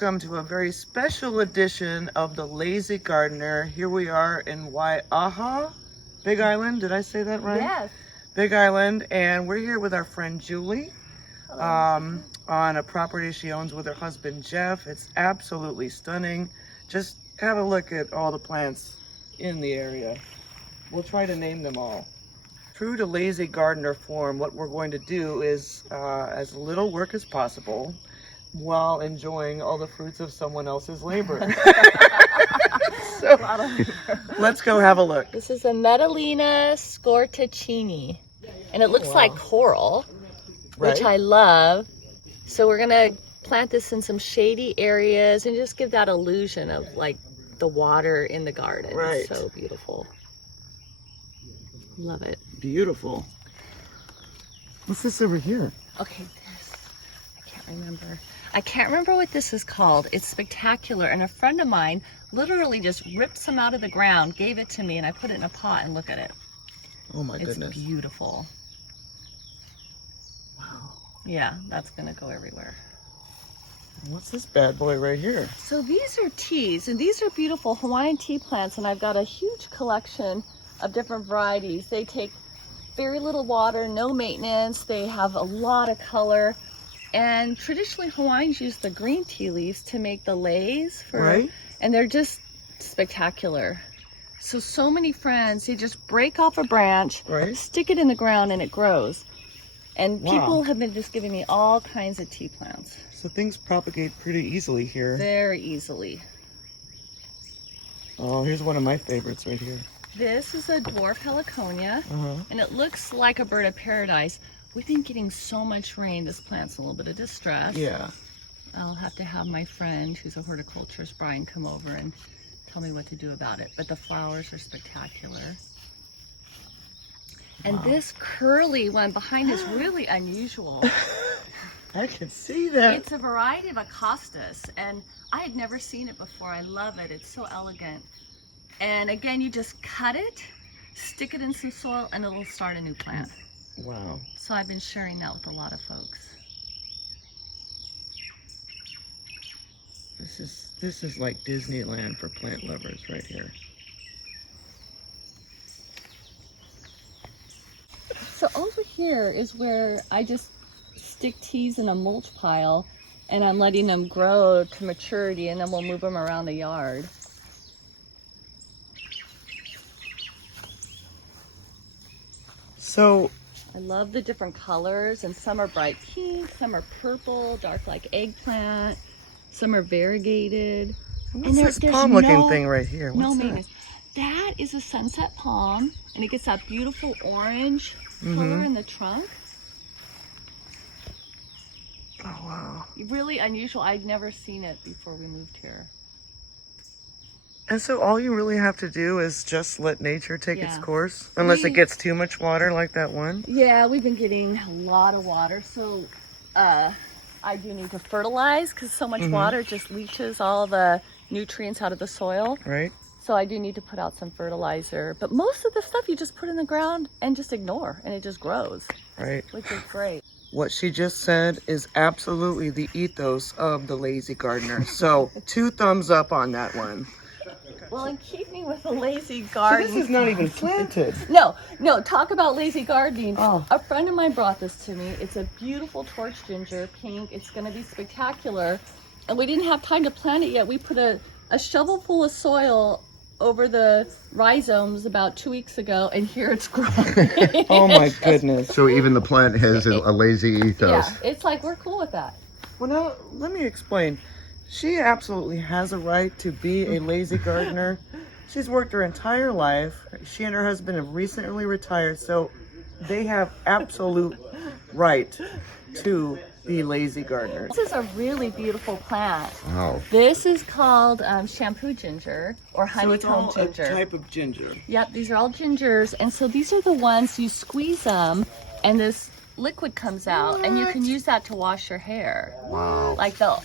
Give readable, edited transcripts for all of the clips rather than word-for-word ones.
welcome to a very special edition of the Lazy Gardener. Here we are in Waiaha, Big Island. Did I say that right? Yes. Big Island, and we're here with our friend Julie on a property she owns with her husband Jeff. It's absolutely stunning. Just have a look at all the plants in the area. We'll try to name them all. True to Lazy Gardener form, what we're going to do is as little work as possible while enjoying all the fruits of someone else's labor. So let's go have a look. This is a Medellina Scorticini, and it looks like coral, which I love. So we're gonna plant this in some shady areas and just give that illusion of like the water in the garden. Right. It's so beautiful. Love it. Beautiful. What's this over here? Okay, this, I can't remember what this is called. It's spectacular, and a friend of mine literally just ripped some out of the ground, gave it to me, and I put it in a pot, and look at it. Oh my goodness. It's beautiful. Wow. Yeah, that's gonna go everywhere. What's this bad boy right here? So these are teas, and these are beautiful Hawaiian tea plants, and I've got a huge collection of different varieties. They take very little water, no maintenance. They have a lot of color. And traditionally Hawaiians use the green tea leaves to make the leis and they're just spectacular. So many friends, you just break off a branch, stick it in the ground, and it grows. And people have been just giving me all kinds of tea plants. So things propagate pretty easily here. Very easily. Oh, here's one of my favorites right here. This is a dwarf heliconia, and it looks like a bird of paradise. We've been getting so much rain, this plant's in a little bit of distress. Yeah. I'll have to have my friend, who's a horticulturist, Brian, come over and tell me what to do about it. But the flowers are spectacular. And this curly one behind is really unusual. I can see that. It's a variety of Acostus, and I had never seen it before. I love it. It's so elegant. And again, you just cut it, stick it in some soil, and it'll start a new plant. Wow. So I've been sharing that with a lot of folks. This is like Disneyland for plant lovers right here. So over here is where I just stick teas in a mulch pile, and I'm letting them grow to maturity, and then we'll move them around the yard. So I love the different colors, and some are bright pink, some are purple, dark like eggplant, some are variegated. what's this palm looking thing right here? What's that? Maintenance. That is a sunset palm, and it gets that beautiful orange color in the trunk. Oh wow. Really unusual. I'd never seen it before we moved here. And so all you really have to do is just let nature take its course, unless it gets too much water like that one. Yeah, we've been getting a lot of water, so I do need to fertilize because so much water just leaches all the nutrients out of the soil. Right. So I do need to put out some fertilizer, but most of the stuff you just put in the ground and just ignore, and it just grows. Right. Which is great. What she just said is absolutely the ethos of the Lazy Gardener. So 2 thumbs up on that one. Well, in keeping with a lazy garden. So this is not even planted. No, talk about lazy gardening. Oh. A friend of mine brought this to me. It's a beautiful torch ginger, pink. It's going to be spectacular. And we didn't have time to plant it yet. We put a shovel full of soil over the rhizomes about 2 weeks ago, and here it's growing. Oh my goodness. So even the plant has a lazy ethos. Yeah, it's like we're cool with that. Well, now, let me explain. She absolutely has a right to be a lazy gardener. She's worked her entire life. She and her husband have recently retired, so they have absolute right to be lazy gardeners. This is a really beautiful plant. Wow. This is called shampoo ginger or honeycomb ginger. A type of ginger. Yep, these are all gingers, and so these are the ones you squeeze them, and this liquid comes out, and you can use that to wash your hair. Wow. Like the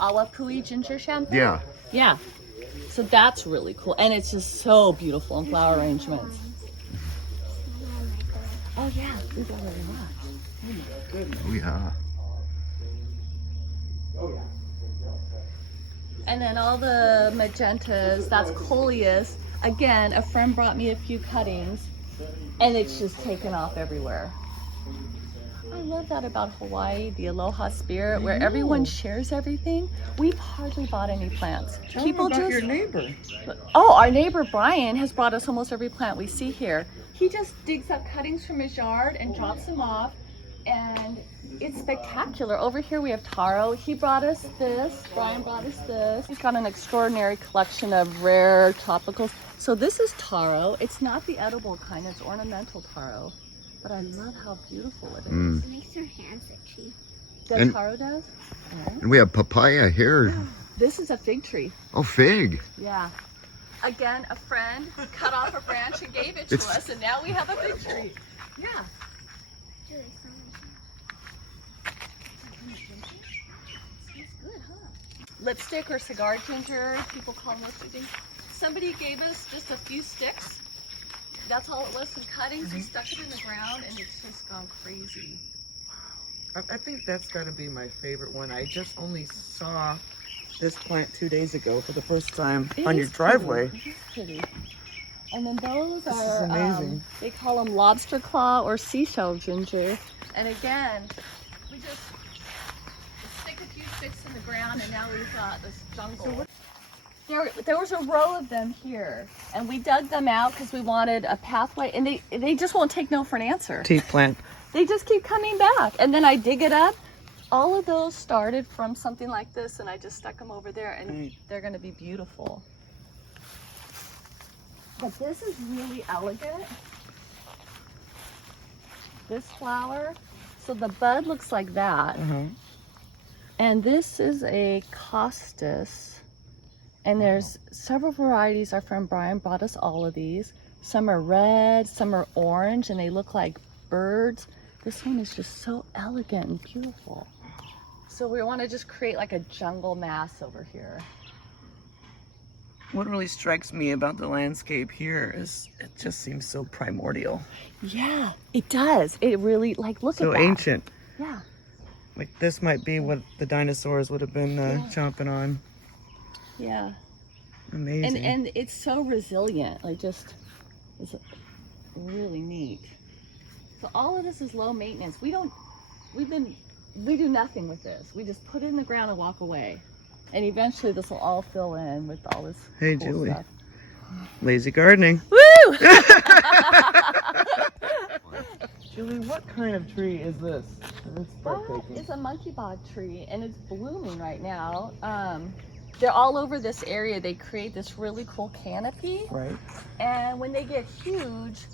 Awapui ginger shampoo. Yeah. Yeah. So that's really cool, and it's just so beautiful in flower arrangements. Oh yeah, these are really much. Oh yeah. And then all the magentas, that's coleus. Again, a friend brought me a few cuttings and it's just taken off everywhere. I love that about Hawaii, the aloha spirit, where everyone shares everything. We've hardly bought any plants. Tell me about your neighbor. Oh, our neighbor Brian has brought us almost every plant we see here. He just digs up cuttings from his yard and drops them off, and it's spectacular. Over here we have taro. He brought us this. Brian brought us this. He's got an extraordinary collection of rare tropicals. So this is taro. It's not the edible kind, it's ornamental taro. But I love how beautiful it is. Mm. It makes her hands itchy. The taro does? And we have papaya here. This is a fig tree. Oh, fig. Yeah. Again, a friend cut off a branch and gave it to It's- us, and now we have a fig tree. Yeah. Julie, It's good, huh? Lipstick or cigar ginger, people call them lipstick ginger. Somebody gave us just a few sticks. That's all it was, some cuttings. We stuck it in the ground, and it's just gone crazy. I think that's got to be my favorite one. I just only saw this plant 2 days ago for the first time It on your is driveway. Pretty. It is pretty. And then those This is are, amazing. they call them lobster claw or seashell ginger. And again, we just stick a few sticks in the ground, and now we've got this jungle. There was a row of them here, and we dug them out because we wanted a pathway, and they just won't take no for an answer. Tea plant. They just keep coming back, and then I dig it up. All of those started from something like this, and I just stuck them over there, and Right. they're going to be beautiful. But this is really elegant. This flower, so the bud looks like that. Uh-huh. And this is a costus. And there's several varieties. Our friend Brian brought us all of these. Some are red, some are orange, and they look like birds. This one is just so elegant and beautiful. So we want to just create like a jungle mass over here. What really strikes me about the landscape here is it just seems so primordial, Yeah, it does. It really, like, look so at that. ancient. Yeah. Like this might be what the dinosaurs would have been chomping on. Yeah. Amazing. And it's so resilient. Like, just, it's really neat. So all of this is low maintenance. We do nothing with this. We just put it in the ground and walk away. And eventually this will all fill in with all this Hey, cool Julie. stuff. Lazy gardening. Woo! Julie, what kind of tree is this? It's That breathtaking. is a monkey bog tree, and it's blooming right now. They're all over this area. They create this really cool canopy. Right. And when they get huge,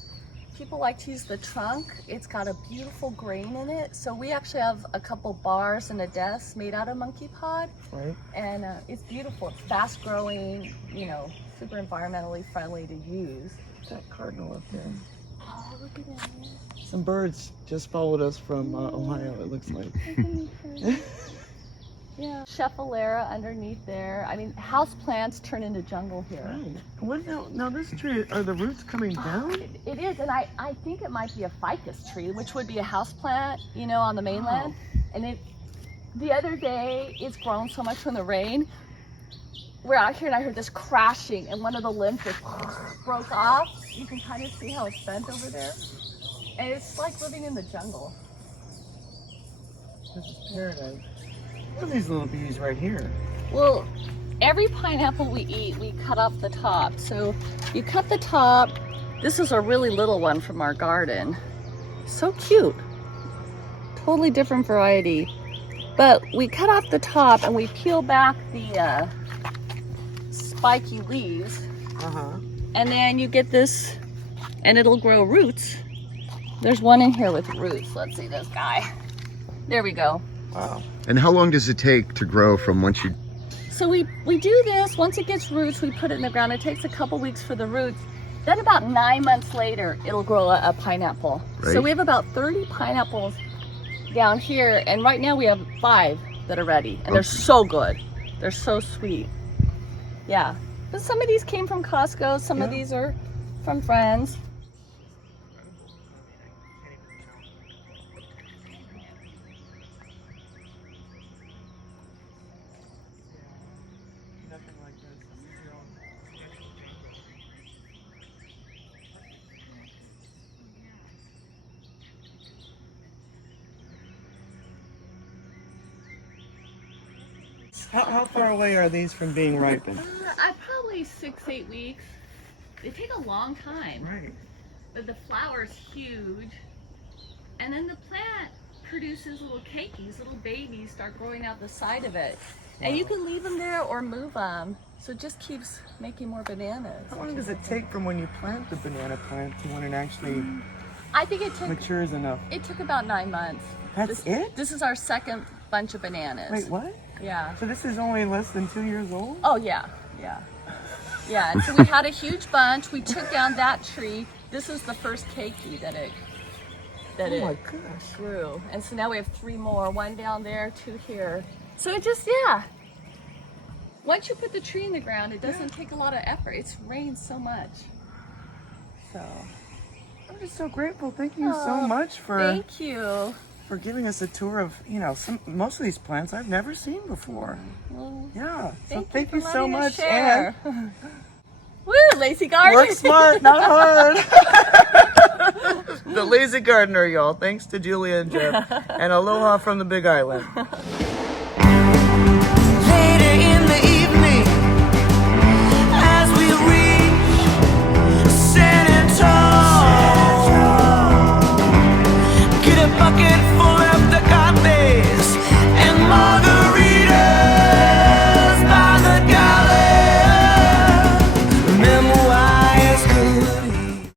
people like to use the trunk. It's got a beautiful grain in it. So we actually have a couple bars and a desk made out of monkey pod. Right. And it's beautiful. It's fast growing, you know, super environmentally friendly to use. That cardinal up there. Oh, look at that. Some birds just followed us from Ohio, it looks like. Yeah. Scheffalera underneath there. I mean, house plants turn into jungle here. Right. What now this tree, are the roots coming down? It is, and I think it might be a ficus tree, which would be a house plant, you know, on the mainland. And the other day, it's grown so much from the rain. We're out here and I heard this crashing, and one of the limbs just broke off. You can kind of see how it's bent over there. And it's like living in the jungle. This is paradise. Look at these little bees right here. Well, every pineapple we eat, we cut off the top. So you cut the top. This is a really little one from our garden. So cute. Totally different variety. But we cut off the top and we peel back the spiky leaves. Uh-huh. And then you get this, and it'll grow roots. There's one in here with roots. Let's see this guy. There we go. Wow. And how long does it take to grow from once you... So we do this, once it gets roots, we put it in the ground. It takes a couple weeks for the roots. Then about 9 months later, it'll grow a pineapple. Right. So we have about 30 pineapples down here, and right now we have 5 that are ready. And they're so good. They're so sweet. Yeah. But some of these came from Costco, some of these are from friends. How far away are these from being ripened? I probably 6-8 weeks. They take a long time, Right. but the flower's huge. And then the plant produces little cakeys, little babies start growing out the side of it. And you Wow. can leave them there or move them. So it just keeps making more bananas. How long does it take from when you plant the banana plant to when it actually I think it matures enough? took about 9 months. That's it? This is our second bunch of bananas. Wait, what? Yeah. So this is only less than 2 years old? Oh yeah, yeah. Yeah, and so we had a huge bunch. We took down that tree. This is the first keiki that it Oh my gosh. grew. And so now we have 3 more, 1 down there, 2 here. So it just, yeah. Once you put the tree in the ground, it doesn't take a lot of effort. It's rained so much. So, I'm just so grateful. Thank you so Oh, much for thank you. giving us a tour of, most of these plants I've never seen before. Well, Yeah. So thank thank you you for so letting us much. share. And Woo, lazy garden. work smart, not hard. The lazy gardener, y'all. Thanks to Julia and Jeff. And aloha from the Big Island. Later in the evening, as we reach San Antonio, get a bucket full